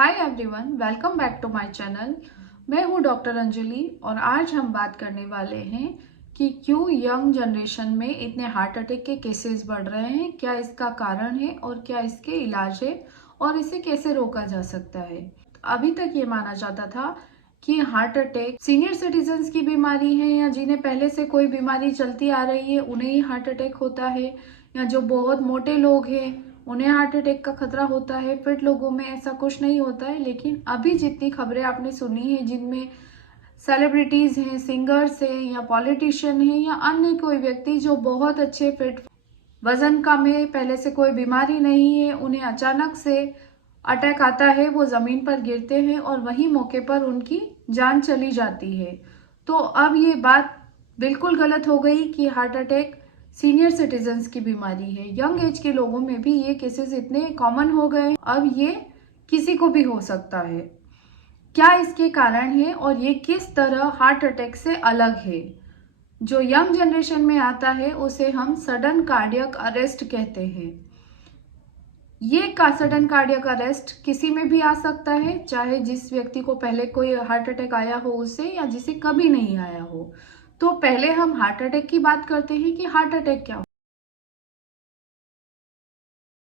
Hi everyone, welcome back to my channel. मैं हूँ doctor Anjali और आज हम बात करने वाले हैं कि क्यों यंग जनरेशन में इतने हार्ट अटैक के केसेस बढ़ रहे हैं, क्या इसका कारण है और क्या इसके इलाज है और इसे कैसे रोका जा सकता है। अभी तक ये माना जाता था कि हार्ट अटैक सीनियर सिटीजन्स की बीमारी है या जिन्हें पहले से कोई बीमारी चलती आ रही है उन्हें ही हार्ट अटैक होता है, या जो बहुत मोटे लोग हैं उन्हें हार्ट अटैक का खतरा होता है। फिट लोगों में ऐसा कुछ नहीं होता है। लेकिन अभी जितनी खबरें आपने सुनी है जिनमें सेलिब्रिटीज हैं, सिंगर्स हैं या पॉलिटिशियन हैं या अन्य कोई व्यक्ति जो बहुत अच्छे फिट, वजन कम है, पहले से कोई बीमारी नहीं है, उन्हें अचानक से अटैक आता है, वो जमीन पर गिरते हैं और वही मौके पर उनकी जान चली जाती है। तो अब ये बात बिल्कुल गलत हो गई कि हार्ट अटैक सीनियर सिटीजन्स की बीमारी है। यंग एज के लोगों में भी ये केसेस इतने कॉमन हो गए, अब ये किसी को भी हो सकता है। क्या इसके कारण है और ये किस तरह हार्ट अटैक से अलग है? जो यंग जनरेशन में आता है उसे हम सडन कार्डियक अरेस्ट कहते हैं। ये सडन कार्डियक अरेस्ट किसी में भी आ सकता है, चाहे जिस व्यक्ति को पहले कोई हार्ट अटैक आया हो उसे या जिसे कभी नहीं आया हो। तो पहले हम हार्ट अटैक की बात करते हैं कि हार्ट अटैक क्या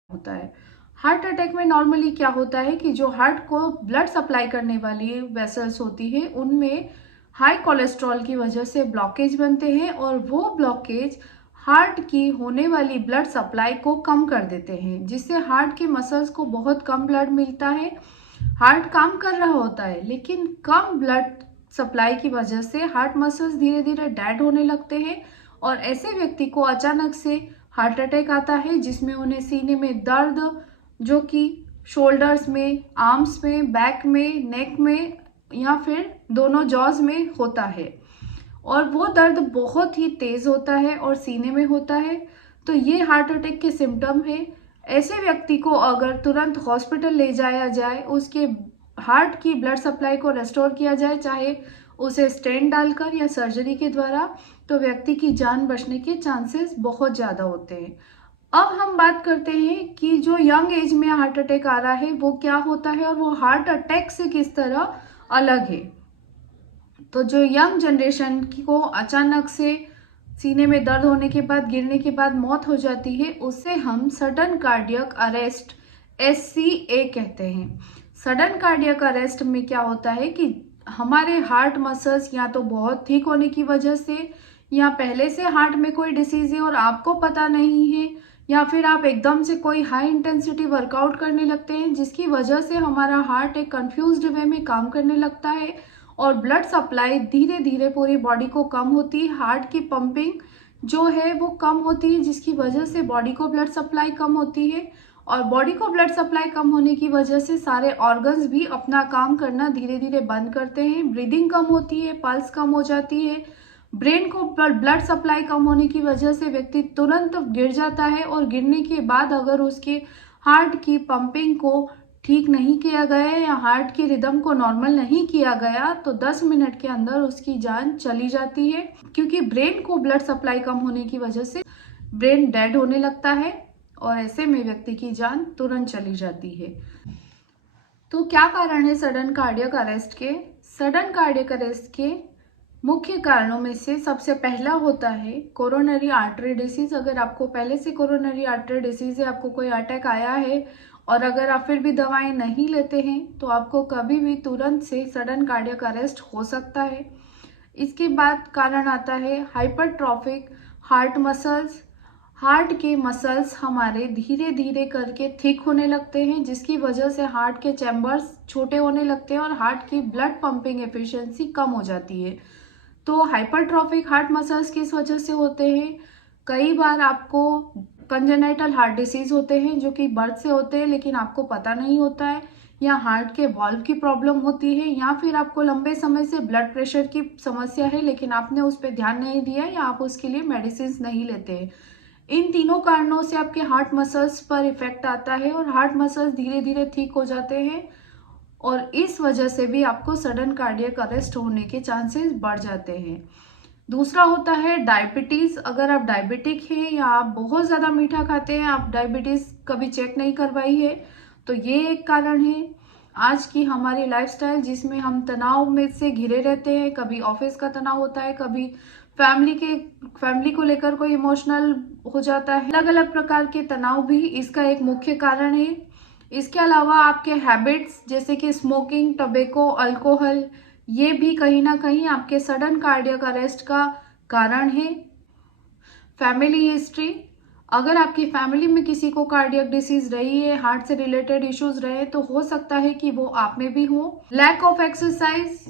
होता है। हार्ट अटैक में नॉर्मली क्या होता है कि जो हार्ट को ब्लड सप्लाई करने वाली वेसल्स होती है उनमें हाई कोलेस्ट्रॉल की वजह से ब्लॉकेज बनते हैं और वो ब्लॉकेज हार्ट की होने वाली ब्लड सप्लाई को कम कर देते हैं, जिससे हार्ट के मसल्स को बहुत कम ब्लड मिलता है। हार्ट काम कर रहा होता है लेकिन कम ब्लड सप्लाई की वजह से हार्ट मसल्स धीरे धीरे डेड होने लगते हैं और ऐसे व्यक्ति को अचानक से हार्ट अटैक आता है, जिसमें उन्हें सीने में दर्द, जो कि शोल्डर्स में, आर्म्स में, बैक में, नेक में या फिर दोनों जॉज में होता है और वो दर्द बहुत ही तेज होता है और सीने में होता है। तो ये हार्ट अटैक के सिम्टम है। ऐसे व्यक्ति को अगर तुरंत हॉस्पिटल ले जाया जाए, उसके हार्ट की ब्लड सप्लाई को रेस्टोर किया जाए, चाहे उसे स्टेंट डालकर या सर्जरी के द्वारा, तो व्यक्ति की जान बचने के चांसेस बहुत ज़्यादा होते हैं। अब हम बात करते हैं कि जो यंग एज में हार्ट अटैक आ रहा है वो क्या होता है और वो हार्ट अटैक से किस तरह अलग है। तो जो यंग जनरेशन को अचानक से सीने में दर्द होने के बाद, गिरने के बाद मौत हो जाती है, उसे हम सडन कार्डियक अरेस्ट SCA कहते हैं। सडन कार्डियक अरेस्ट में क्या होता है कि हमारे हार्ट मसल्स या तो बहुत थिक होने की वजह से, या पहले से हार्ट में कोई डिसीज है और आपको पता नहीं है, या फिर आप एकदम से कोई हाई इंटेंसिटी वर्कआउट करने लगते हैं जिसकी वजह से हमारा हार्ट एक कंफ्यूज्ड वे में काम करने लगता है और ब्लड सप्लाई धीरे धीरे पूरी बॉडी को कम होती है। हार्ट की पंपिंग जो है वो कम होती है, जिसकी वजह से बॉडी को ब्लड सप्लाई कम होती है और बॉडी को ब्लड सप्लाई कम होने की वजह से सारे ऑर्गन्स भी अपना काम करना धीरे धीरे बंद करते हैं। ब्रीदिंग कम होती है, पल्स कम हो जाती है, ब्रेन को ब्लड सप्लाई कम होने की वजह से व्यक्ति तुरंत गिर जाता है और गिरने के बाद अगर उसके हार्ट की पंपिंग को ठीक नहीं किया गया या हार्ट की रिदम को नॉर्मल नहीं किया गया तो 10 मिनट के अंदर उसकी जान चली जाती है, क्योंकि ब्रेन को ब्लड सप्लाई कम होने की वजह से ब्रेन डेड होने लगता है और ऐसे में व्यक्ति की जान तुरंत चली जाती है। तो क्या कारण है सडन कार्डियक अरेस्ट के? सडन कार्डियक अरेस्ट के मुख्य कारणों में से सबसे पहला होता है कोरोनरी आर्टरी डिसीज। अगर आपको पहले से कोरोनरी आर्टरी डिसीज है, आपको कोई अटैक आया है और अगर आप फिर भी दवाएं नहीं लेते हैं तो आपको कभी भी तुरंत से सडन कार्डियक अरेस्ट हो सकता है। इसके बाद कारण आता है हाइपरट्रॉफिक हार्ट मसल्स। हार्ट के मसल्स हमारे धीरे धीरे करके थिक होने लगते हैं, जिसकी वजह से हार्ट के चैम्बर्स छोटे होने लगते हैं और हार्ट की ब्लड पंपिंग एफिशिएंसी कम हो जाती है। तो हाइपरट्रॉफिक हार्ट मसल्स किस वजह से होते हैं? कई बार आपको कंजेनाइटल हार्ट डिसीज होते हैं जो कि बर्थ से होते हैं लेकिन आपको पता नहीं होता है, या हार्ट के वॉल्व की प्रॉब्लम होती है, या फिर आपको लंबे समय से ब्लड प्रेशर की समस्या है लेकिन आपने उस पर ध्यान नहीं दिया या आप उसके लिए मेडिसिन नहीं लेते हैं। इन तीनों कारणों से आपके हार्ट मसल्स पर इफेक्ट आता है और हार्ट मसल्स धीरे धीरे ठीक हो जाते हैं और इस वजह से भी आपको सडन कार्डियक अरेस्ट होने के चांसेस बढ़ जाते हैं। दूसरा होता है डायबिटीज। अगर आप डायबिटिक हैं या आप बहुत ज़्यादा मीठा खाते हैं, आप डायबिटीज कभी चेक नहीं करवाई है, तो ये एक कारण है। आज की हमारी लाइफस्टाइल जिसमें हम तनाव में से घिरे रहते हैं, कभी ऑफिस का तनाव होता है, कभी फैमिली को लेकर कोई इमोशनल हो जाता है। अलग अलग प्रकार के तनाव भी इसका एक मुख्य कारण है। इसके अलावा आपके हैबिट्स जैसे कि स्मोकिंग, टबैको, अल्कोहल, ये भी कहीं ना कहीं आपके सडन कार्डियक अरेस्ट का कारण है। फैमिली हिस्ट्री, अगर आपकी फैमिली में किसी को कार्डियक डिसीज रही है, हार्ट से रिलेटेड इश्यूज रहे, तो हो सकता है कि वो आप में भी हो। लैक ऑफ एक्सरसाइज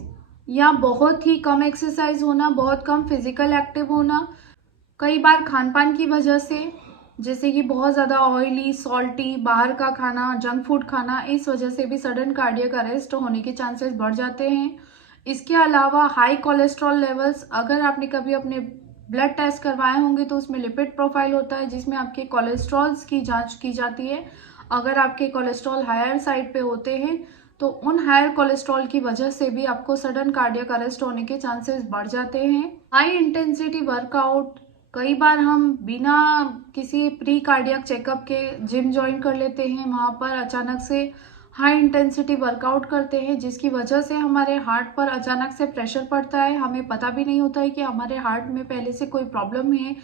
या बहुत ही कम एक्सरसाइज होना, बहुत कम फिजिकल एक्टिव होना, कई बार खान पान की वजह से, जैसे कि बहुत ज़्यादा ऑयली, सॉल्टी, बाहर का खाना, जंक फूड खाना, इस वजह से भी सडन कार्डियक अरेस्ट होने के चांसेस बढ़ जाते हैं। इसके अलावा हाई कोलेस्ट्रॉल लेवल्स, अगर आपने कभी अपने ब्लड टेस्ट करवाए होंगे तो उसमें लिपिड प्रोफाइल होता है जिसमें आपके कोलेस्ट्रॉल्स की जांच की जाती है। अगर आपके कोलेस्ट्रॉल हायर साइड पे होते हैं तो उन हायर कोलेस्ट्रॉल की वजह से भी आपको सडन कार्डियक अरेस्ट होने के चांसेस बढ़ जाते हैं। हाई इंटेंसिटी वर्कआउट, कई बार हम बिना किसी प्री कार्डियक चेकअप के जिम ज्वाइन कर लेते हैं, वहां पर अचानक से हाई इंटेंसिटी वर्कआउट करते हैं जिसकी वजह से हमारे हार्ट पर अचानक से प्रेशर पड़ता है। हमें पता भी नहीं होता है कि हमारे हार्ट में पहले से कोई प्रॉब्लम है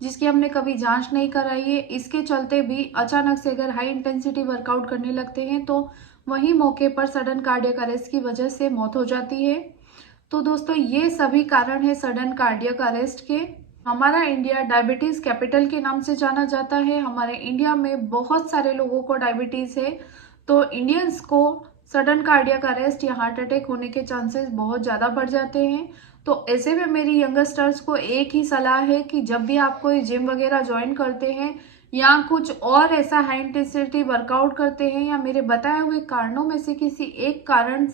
जिसकी हमने कभी जांच नहीं कराई है। इसके चलते भी अचानक से अगर हाई इंटेंसिटी वर्कआउट करने लगते हैं तो वही मौके पर सडन कार्डियक अरेस्ट की वजह से मौत हो जाती है। तो दोस्तों, ये सभी कारण है सडन कार्डियक अरेस्ट के। हमारा इंडिया डायबिटीज कैपिटल के नाम से जाना जाता है। हमारे इंडिया में बहुत सारे लोगों को डायबिटीज है, तो इंडियंस को सडन कार्डियक अरेस्ट या हार्ट अटैक होने के चांसेस बहुत ज़्यादा बढ़ जाते हैं। तो ऐसे में मेरी यंगस्टर्स को एक ही सलाह है कि जब भी आप कोई जिम वगैरह ज्वाइन करते हैं या कुछ और ऐसा हाई इंटेंसिटी वर्कआउट करते हैं या मेरे बताए हुए कारणों में से किसी एक कारण,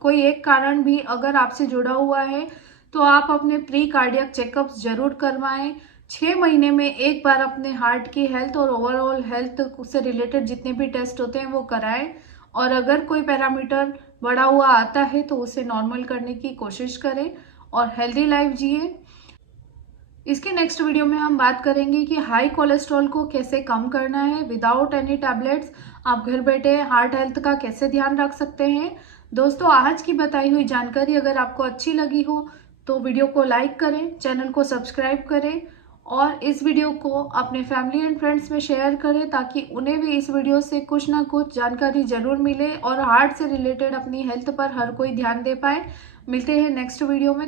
कोई एक कारण भी अगर आपसे जुड़ा हुआ है तो आप अपने प्री कार्डियक चेकअप्स जरूर करवाएं। 6 महीने में एक बार अपने हार्ट की हेल्थ और ओवरऑल हेल्थ से रिलेटेड जितने भी टेस्ट होते हैं वो कराएं, और अगर कोई पैरामीटर बढ़ा हुआ आता है तो उसे नॉर्मल करने की कोशिश करें और हेल्दी लाइफ जिए। इसके नेक्स्ट वीडियो में हम बात करेंगे कि हाई कोलेस्ट्रॉल को कैसे कम करना है विदाउट एनी टैबलेट्स। आप घर बैठे हार्ट हेल्थ का कैसे ध्यान रख सकते हैं। दोस्तों, आज की बताई हुई जानकारी अगर आपको अच्छी लगी हो तो वीडियो को लाइक करें, चैनल को सब्सक्राइब करें और इस वीडियो को अपने फैमिली एंड फ्रेंड्स में शेयर करें ताकि उन्हें भी इस वीडियो से कुछ ना कुछ जानकारी जरूर मिले और हार्ट से रिलेटेड अपनी हेल्थ पर हर कोई ध्यान दे पाए। मिलते हैं नेक्स्ट वीडियो में।